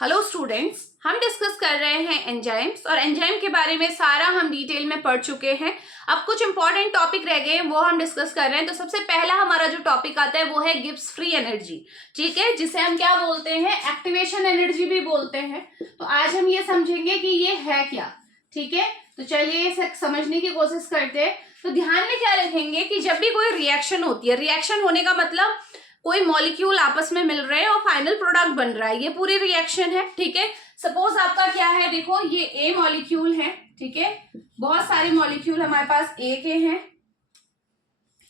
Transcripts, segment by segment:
Hello students, हम discuss कर रहे हैं एंजाइम्स और एंजाइम के बारे में सारा हम डिटेल में पढ़ चुके हैं। अब कुछ इंपॉर्टेंट टॉपिक रह गए हैं, वो हम डिस्कस कर रहे हैं। तो सबसे पहला हमारा जो टॉपिक आता है वो है गिब्स फ्री एनर्जी, ठीक है, जिसे हम क्या बोलते हैं, एक्टिवेशन एनर्जी भी बोलते हैं। तो आज हम ये समझेंगे कि ये है क्या, ठीक है। तो चलिए इसे समझने की कोशिश करते हैं। तो ध्यान में क्या रखेंगे कि जब भी कोई रिएक्शन होती है, रिएक्शन होने का मतलब कोई मॉलिक्यूल आपस में मिल रहे हैं और फाइनल प्रोडक्ट बन रहा है, ये पूरी रिएक्शन है, ठीक है। सपोज आपका क्या है, देखो ये ए मॉलिक्यूल है, ठीक है। बहुत सारे मॉलिक्यूल हमारे पास ए के हैं।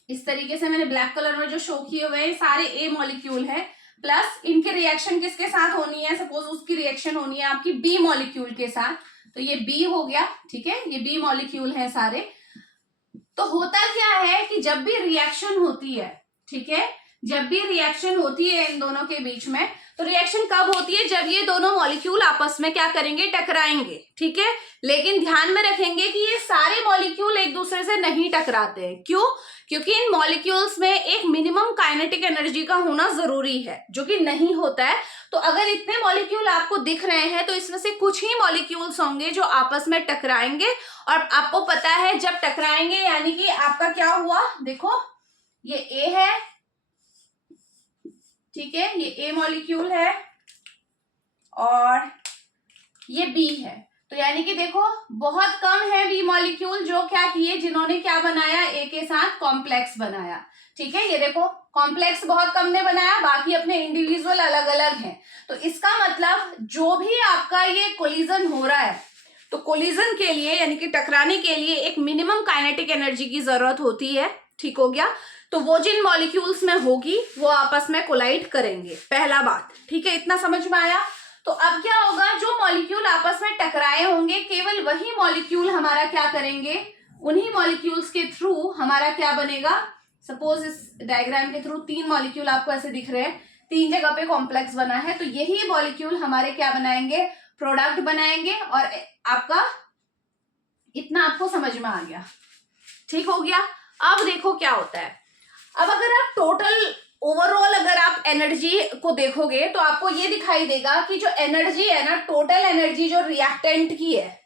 इस तरीके से मैंने ब्लैक कलर में जो शो किए हुए हैं सारे ए मॉलिक्यूल है। प्लस इनके रिएक्शन किसके साथ होनी है, सपोज उसकी रिएक्शन होनी है आपकी बी मॉलिक्यूल के साथ। तो ये बी हो गया, ठीक है, ये बी मॉलिक्यूल है सारे। तो होता क्या है कि जब भी रिएक्शन होती है, ठीक है, जब भी रिएक्शन होती है इन दोनों के बीच में, तो रिएक्शन कब होती है, जब ये दोनों मॉलिक्यूल आपस में क्या करेंगे, टकराएंगे, ठीक है। लेकिन ध्यान में रखेंगे कि ये सारे मॉलिक्यूल एक दूसरे से नहीं टकराते हैं। क्यों? क्योंकि इन मॉलिक्यूल्स में एक मिनिमम काइनेटिक एनर्जी का होना जरूरी है, जो कि नहीं होता है। तो अगर इतने मॉलिक्यूल आपको दिख रहे हैं तो इसमें से कुछ ही मॉलिक्यूल्स होंगे जो आपस में टकराएंगे। और आपको पता है जब टकराएंगे यानी कि आपका क्या हुआ, देखो ये ए है, ठीक है, ये ए मॉलिक्यूल है और ये बी है। तो यानी कि देखो बहुत कम है बी मॉलिक्यूल जो क्या किए, जिन्होंने क्या बनाया, ए के साथ कॉम्प्लेक्स बनाया, ठीक है। ये देखो कॉम्प्लेक्स बहुत कम ने बनाया, बाकी अपने इंडिविजुअल अलग अलग हैं। तो इसका मतलब जो भी आपका ये कोलिजन हो रहा है, तो कोलिजन के लिए यानी कि टकराने के लिए एक मिनिमम काइनेटिक एनर्जी की जरूरत होती है, ठीक हो गया। तो वो जिन मॉलिक्यूल्स में होगी वो आपस में कोलाइड करेंगे, पहला बात, ठीक है, इतना समझ में आया। तो अब क्या होगा, जो मॉलिक्यूल आपस में टकराए होंगे केवल वही मॉलिक्यूल हमारा क्या करेंगे, उन्हीं मॉलिक्यूल्स के थ्रू हमारा क्या बनेगा। सपोज इस डायग्राम के थ्रू तीन मॉलिक्यूल आपको ऐसे दिख रहे हैं, तीन जगह पे कॉम्प्लेक्स बना है, तो यही मॉलिक्यूल हमारे क्या बनाएंगे, प्रोडक्ट बनाएंगे। और आपका इतना आपको समझ में आ गया, ठीक हो गया। अब देखो क्या होता है, अब अगर आप टोटल ओवरऑल अगर आप एनर्जी को देखोगे तो आपको ये दिखाई देगा कि जो एनर्जी है ना, टोटल एनर्जी जो रिएक्टेंट की है,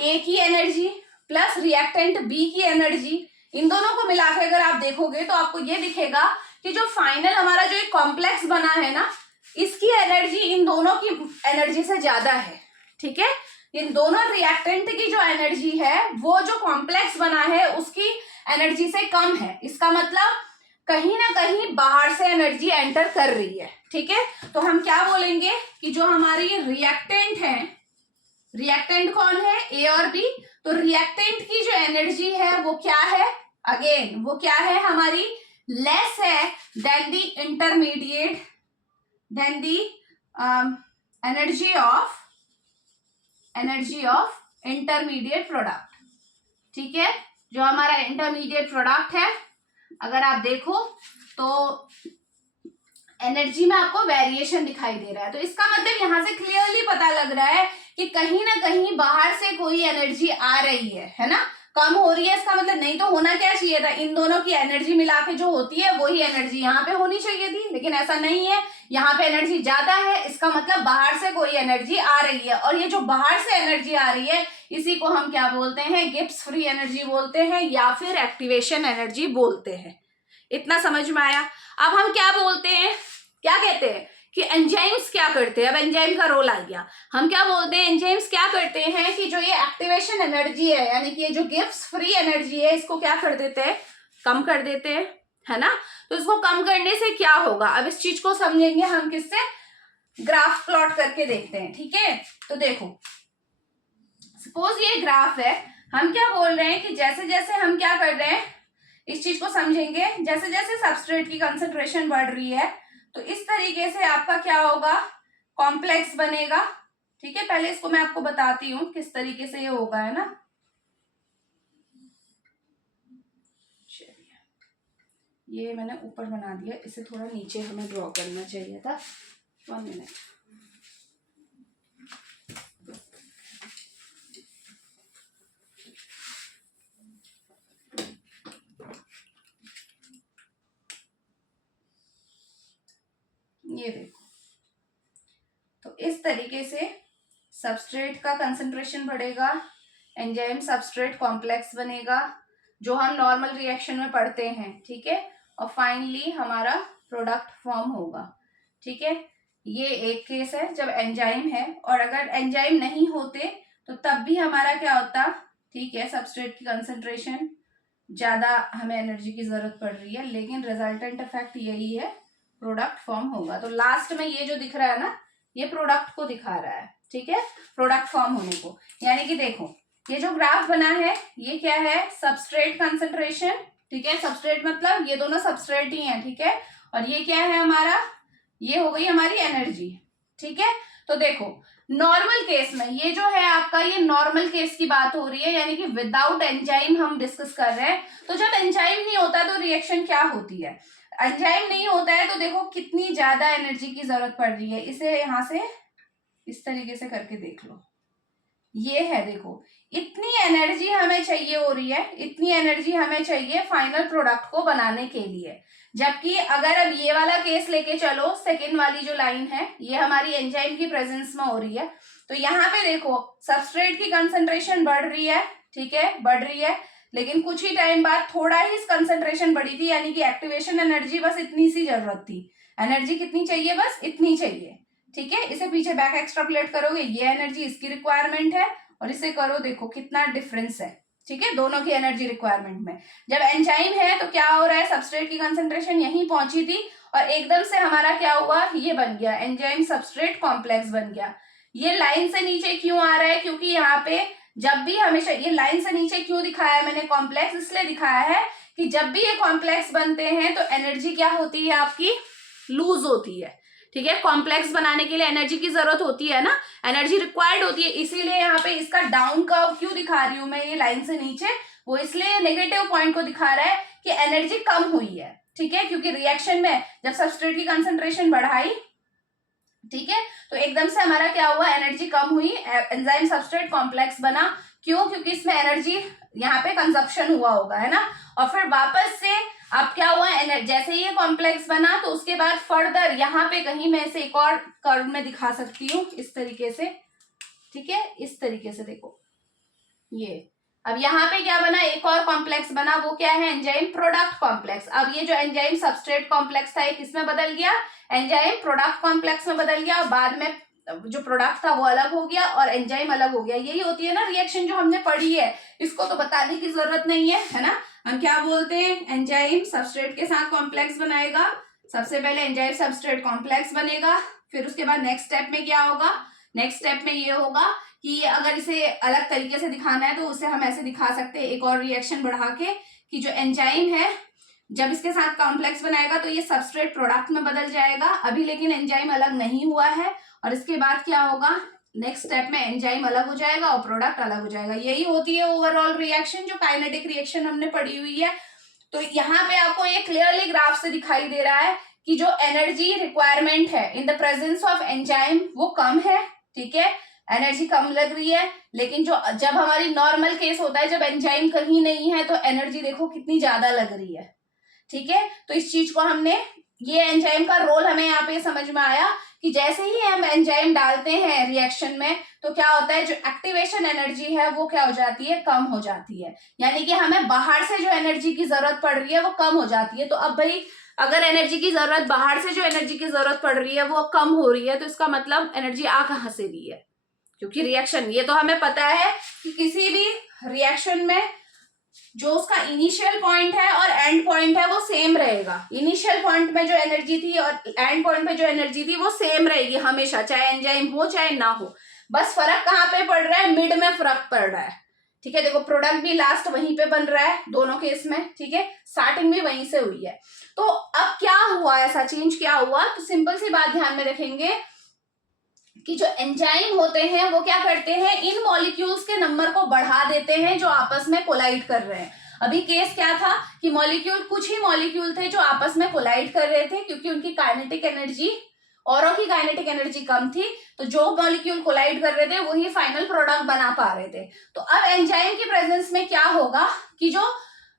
ए की एनर्जी प्लस रिएक्टेंट बी की एनर्जी, इन दोनों को मिलाकर अगर आप देखोगे तो आपको ये दिखेगा कि जो फाइनल हमारा जो एक कॉम्प्लेक्स बना है ना, इसकी एनर्जी इन दोनों की एनर्जी से ज्यादा है, ठीक है। इन दोनों रिएक्टेंट की जो एनर्जी है वो जो कॉम्प्लेक्स बना है उसकी एनर्जी से कम है। इसका मतलब कहीं ना कहीं बाहर से एनर्जी एंटर कर रही है, ठीक है। तो हम क्या बोलेंगे कि जो हमारी रिएक्टेंट है, रिएक्टेंट कौन है, ए और बी, तो रिएक्टेंट की जो एनर्जी है वो क्या है, अगेन वो क्या है हमारी, लेस है than the intermediate, than the energy of intermediate product, ठीक है। जो हमारा इंटरमीडिएट प्रोडक्ट है, अगर आप देखो तो एनर्जी में आपको वेरिएशन दिखाई दे रहा है। तो इसका मतलब यहां से क्लियरली पता लग रहा है कि कहीं ना कहीं बाहर से कोई एनर्जी आ रही है ना, कम हो रही है। इसका मतलब नहीं तो होना क्या चाहिए था, इन दोनों की एनर्जी मिला के जो होती है वही एनर्जी यहाँ पे होनी चाहिए थी, लेकिन ऐसा नहीं है, यहाँ पे एनर्जी ज्यादा है। इसका मतलब बाहर से कोई एनर्जी आ रही है, और ये जो बाहर से एनर्जी आ रही है इसी को हम क्या बोलते हैं, गिब्स फ्री एनर्जी बोलते हैं या फिर एक्टिवेशन एनर्जी बोलते हैं। इतना समझ में आया। अब हम क्या बोलते हैं, क्या कहते हैं कि एंजाइम्स क्या करते हैं। अब एंजाइम का रोल आ गया, हम क्या बोलते हैं, एंजाइम्स क्या करते हैं कि जो ये एक्टिवेशन एनर्जी है यानी कि ये जो गिब्स फ्री एनर्जी है इसको क्या कर देते हैं, कम कर देते हैं, है ना। तो इसको कम करने से क्या होगा, अब इस चीज को समझेंगे हम किससे, ग्राफ प्लॉट करके देखते हैं, ठीक है। तो देखो सपोज ये ग्राफ है, हम क्या बोल रहे हैं कि जैसे जैसे हम क्या कर रहे हैं, इस चीज को समझेंगे, जैसे जैसे सबस्ट्रेट की कंसंट्रेशन बढ़ रही है तो इस तरीके से आपका क्या होगा, कॉम्प्लेक्स बनेगा, ठीक है। पहले इसको मैं आपको बताती हूँ किस तरीके से ये होगा, है ना। चलिए ये मैंने ऊपर बना दिया, इसे थोड़ा नीचे हमें ड्रॉ करना चाहिए था। 1 मिनट, ये देखो, तो इस तरीके से सबस्ट्रेट का कंसंट्रेशन बढ़ेगा, एंजाइम सबस्ट्रेट कॉम्प्लेक्स बनेगा जो हम नॉर्मल रिएक्शन में पढ़ते हैं, ठीक है, और फाइनली हमारा प्रोडक्ट फॉर्म होगा, ठीक है। ये एक केस है जब एंजाइम है, और अगर एंजाइम नहीं होते तो तब भी हमारा क्या होता, ठीक है, सबस्ट्रेट की कंसंट्रेशन ज्यादा, हमें एनर्जी की जरूरत पड़ रही है, लेकिन रिजल्टेंट इफेक्ट यही है, प्रोडक्ट फॉर्म होगा। तो लास्ट में ये जो दिख रहा है ना, ये प्रोडक्ट को दिखा रहा है, ठीक है, प्रोडक्ट फॉर्म होने को। यानी कि देखो ये जो ग्राफ बना है ये क्या है, सबस्ट्रेट कंसंट्रेशन, ठीक है, सबस्ट्रेट मतलब ये दोनों सबस्ट्रेट ही हैं, ठीक है, और ये क्या है हमारा, ये हो गई हमारी एनर्जी, ठीक है। तो देखो नॉर्मल केस में ये जो है आपका, ये नॉर्मल केस की बात हो रही है, यानी कि विदाउट एंजाइम हम डिस्कस कर रहे हैं। तो जब एंजाइम नहीं होता तो रिएक्शन क्या होती है, एंजाइम नहीं होता है तो देखो कितनी ज्यादा एनर्जी की जरूरत पड़ रही है। इसे यहां से इस तरीके से करके देख लो, ये है, देखो इतनी एनर्जी हमें चाहिए हो रही है, इतनी एनर्जी हमें चाहिए फाइनल प्रोडक्ट को बनाने के लिए। जबकि अगर अब ये वाला केस लेके चलो, सेकेंड वाली जो लाइन है ये हमारी एंजाइम की प्रेजेंस में हो रही है, तो यहाँ पे देखो सबस्ट्रेट की कंसंट्रेशन बढ़ रही है, ठीक है, बढ़ रही है, लेकिन कुछ ही टाइम बाद थोड़ा ही कंसंट्रेशन बढ़ी थी, यानी कि एक्टिवेशन एनर्जी बस इतनी सी जरूरत थी। एनर्जी कितनी चाहिए, बस इतनी चाहिए, ठीक है। इसे पीछे बैक एक्स्ट्रापोलेट करोगे, ये एनर्जी इसकी रिक्वायरमेंट है, और इसे करो, देखो कितना डिफरेंस है, ठीक है, दोनों की एनर्जी रिक्वायरमेंट में। जब एंजाइम है तो क्या हो रहा है, सबस्ट्रेट की कंसंट्रेशन यहीं पहुंची थी और एकदम से हमारा क्या हुआ, ये बन गया एंजाइम सबस्ट्रेट कॉम्प्लेक्स बन गया। ये लाइन से नीचे क्यों आ रहा है, क्योंकि यहाँ पे जब भी हमेशा, ये लाइन से नीचे क्यों दिखाया है मैंने कॉम्प्लेक्स, इसलिए दिखाया है कि जब भी ये कॉम्प्लेक्स बनते हैं तो एनर्जी क्या होती है आपकी, लूज होती है, ठीक है। कॉम्प्लेक्स बनाने के लिए एनर्जी की जरूरत होती है ना, एनर्जी रिक्वायर्ड होती है, इसीलिए यहाँ पे इसका डाउन कर्व क्यों दिखा रही हूं मैं ये लाइन से नीचे, वो इसलिए नेगेटिव पॉइंट को दिखा रहा है कि एनर्जी कम हुई है, ठीक है, क्योंकि रिएक्शन में जब सबस्ट्रेट की कंसंट्रेशन बढ़ाई, ठीक है, तो एकदम से हमारा क्या हुआ, एनर्जी कम हुई, एंजाइम सबस्ट्रेट कॉम्प्लेक्स बना, क्यों, क्योंकि इसमें एनर्जी यहाँ पे कंजप्शन हुआ होगा, है ना, और फिर वापस से अब क्या हुआ, जैसे ही ये कॉम्प्लेक्स बना तो उसके बाद फर्दर यहाँ पे कहीं मैं इसे एक और कर्व में दिखा सकती हूँ इस तरीके से, ठीक है, इस तरीके से देखो, ये अब यहाँ पे क्या बना, एक और कॉम्प्लेक्स बना, वो क्या है, एंजाइम प्रोडक्ट कॉम्प्लेक्स। अब ये जो एंजाइम सबस्ट्रेट कॉम्प्लेक्स था ये किसमें बदल गया, एंजाइम प्रोडक्ट कॉम्प्लेक्स में बदल गया, और बाद में जो प्रोडक्ट था वो अलग हो गया और एंजाइम अलग हो गया। यही होती है ना रिएक्शन जो हमने पढ़ी है, इसको तो बताने की जरूरत नहीं है ना। हम क्या बोलते हैं, एंजाइम सबस्ट्रेट के साथ कॉम्प्लेक्स बनाएगा, सबसे पहले एंजाइम सबस्ट्रेट कॉम्प्लेक्स बनेगा, फिर उसके बाद नेक्स्ट स्टेप में क्या होगा, नेक्स्ट स्टेप में ये होगा कि अगर इसे अलग तरीके से दिखाना है तो उसे हम ऐसे दिखा सकते हैं, एक और रिएक्शन बढ़ा के, कि जो एंजाइम है जब इसके साथ कॉम्प्लेक्स बनाएगा तो ये सबस्ट्रेट प्रोडक्ट में बदल जाएगा, अभी लेकिन एंजाइम अलग नहीं हुआ है, और इसके बाद क्या होगा, नेक्स्ट स्टेप में एंजाइम अलग हो जाएगा और प्रोडक्ट अलग हो जाएगा। यही होती है ओवरऑल रिएक्शन, जो काइनेटिक रिएक्शन हमने पढ़ी हुई है। तो यहाँ पे आपको ये क्लियरली ग्राफ से दिखाई दे रहा है कि जो एनर्जी रिक्वायरमेंट है in the presence of enzyme वो कम है, ठीक है, एनर्जी कम लग रही है, लेकिन जो जब हमारी नॉर्मल केस होता है, जब एंजाइम कहीं नहीं है तो एनर्जी देखो कितनी ज्यादा लग रही है, ठीक है। तो इस चीज को हमने, ये एंजाइम का रोल हमें यहाँ पे समझ में आया कि जैसे ही हम एंजाइम डालते हैं रिएक्शन में तो क्या होता है, जो एक्टिवेशन एनर्जी है वो क्या हो जाती है, कम हो जाती है, यानी कि हमें बाहर से जो एनर्जी की जरूरत पड़ रही है वो कम हो जाती है। तो अब भाई अगर एनर्जी की जरूरत, बाहर से जो एनर्जी की जरूरत पड़ रही है वो कम हो रही है, तो इसका मतलब एनर्जी आ कहाँ से रही है, क्योंकि रिएक्शन, ये तो हमें पता है कि किसी भी रिएक्शन में जो उसका इनिशियल पॉइंट है और एंड पॉइंट है वो सेम रहेगा। इनिशियल पॉइंट में जो एनर्जी थी और एंड पॉइंट में जो एनर्जी थी वो सेम रहेगी हमेशा, चाहे एंजाइम हो चाहे ना हो, बस फर्क कहाँ पे पड़ रहा है, मिड में फर्क पड़ रहा है, ठीक है। देखो प्रोडक्ट भी लास्ट वहीं पे बन रहा है दोनों केस में, ठीक है, स्टार्टिंग भी वहीं से हुई है। तो अब क्या हुआ, ऐसा चेंज क्या हुआ, तो सिंपल सी बात ध्यान में रखेंगे कि जो एंजाइम होते हैं वो क्या करते हैं, इन मॉलिक्यूल्स के नंबर को बढ़ा देते हैं जो आपस में कोलाइड कर रहे हैं। अभी केस क्या था कि मॉलिक्यूल, कुछ ही मॉलिक्यूल थे जो आपस में कोलाइड कर रहे थे, क्योंकि उनकी काइनेटिक एनर्जी, औरों की काइनेटिक एनर्जी कम थी, तो जो मॉलिक्यूल कोलाइड कर रहे थे वही फाइनल प्रोडक्ट बना पा रहे थे। तो अब एंजाइम की प्रेजेंस में क्या होगा कि जो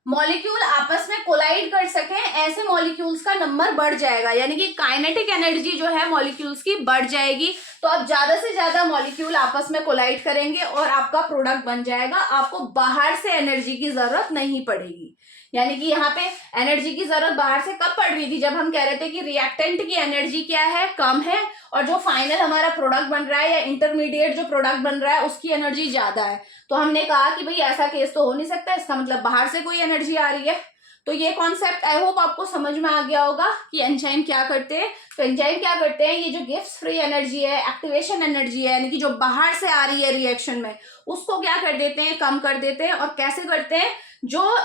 मॉलिक्यूल आपस में कोलाइड कर सके, ऐसे मॉलिक्यूल्स का नंबर बढ़ जाएगा, यानी कि काइनेटिक एनर्जी जो है मॉलिक्यूल्स की बढ़ जाएगी। तो अब ज्यादा से ज्यादा मॉलिक्यूल आपस में कोलाइड करेंगे और आपका प्रोडक्ट बन जाएगा। आपको बाहर से एनर्जी की जरूरत नहीं पड़ेगी। यानी कि यहाँ पे एनर्जी की जरूरत बाहर से कब पड़ रही थी, जब हम कह रहे थे कि रिएक्टेंट की एनर्जी क्या है, कम है, और जो फाइनल हमारा प्रोडक्ट बन रहा है या इंटरमीडिएट जो प्रोडक्ट बन रहा है उसकी एनर्जी ज्यादा है। तो हमने कहा कि भाई ऐसा केस तो हो नहीं सकता, इसका मतलब बाहर से कोई एनर्जी आ रही है। तो ये कॉन्सेप्ट आई होप आपको समझ में आ गया होगा कि एंजाइम क्या करते हैं। तो एंजाइम क्या करते हैं, ये जो गिब्स फ्री एनर्जी है, एक्टिवेशन एनर्जी है, यानी कि जो बाहर से आ रही है रिएक्शन में, उसको क्या कर देते हैं, कम कर देते हैं। और कैसे करते हैं, जो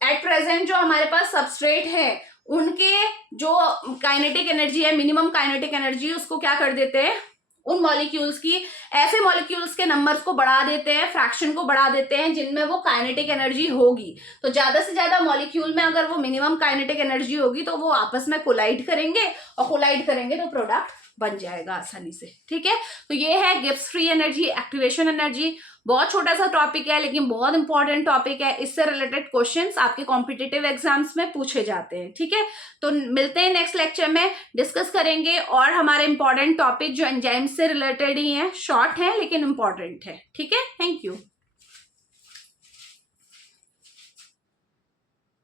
एट प्रेजेंट जो हमारे पास सबस्ट्रेट है उनके जो काइनेटिक एनर्जी है, मिनिमम काइनेटिक एनर्जी, उसको क्या कर देते हैं, उन मॉलिक्यूल्स की, ऐसे मॉलिक्यूल्स के नंबर्स को बढ़ा देते हैं, फ्रैक्शन को बढ़ा देते हैं जिनमें वो काइनेटिक एनर्जी होगी। तो ज्यादा से ज्यादा मॉलिक्यूल में अगर वो मिनिमम काइनेटिक एनर्जी होगी तो वो आपस में कोलाइड करेंगे, और कोलाइड करेंगे तो प्रोडक्ट बन जाएगा आसानी से। ठीक है, तो ये है Gibbs free energy, activation energy. बहुत छोटा सा टॉपिक है लेकिन बहुत इंपॉर्टेंट टॉपिक है। इससे रिलेटेड क्वेश्चंस आपके कॉम्पिटिटिव एग्जाम्स में पूछे जाते हैं। ठीक है, तो मिलते हैं नेक्स्ट लेक्चर में, डिस्कस करेंगे और हमारे इंपॉर्टेंट टॉपिक जो एंजाइम से रिलेटेड ही हैं, शॉर्ट है लेकिन इंपॉर्टेंट है। ठीक है, थैंक यू।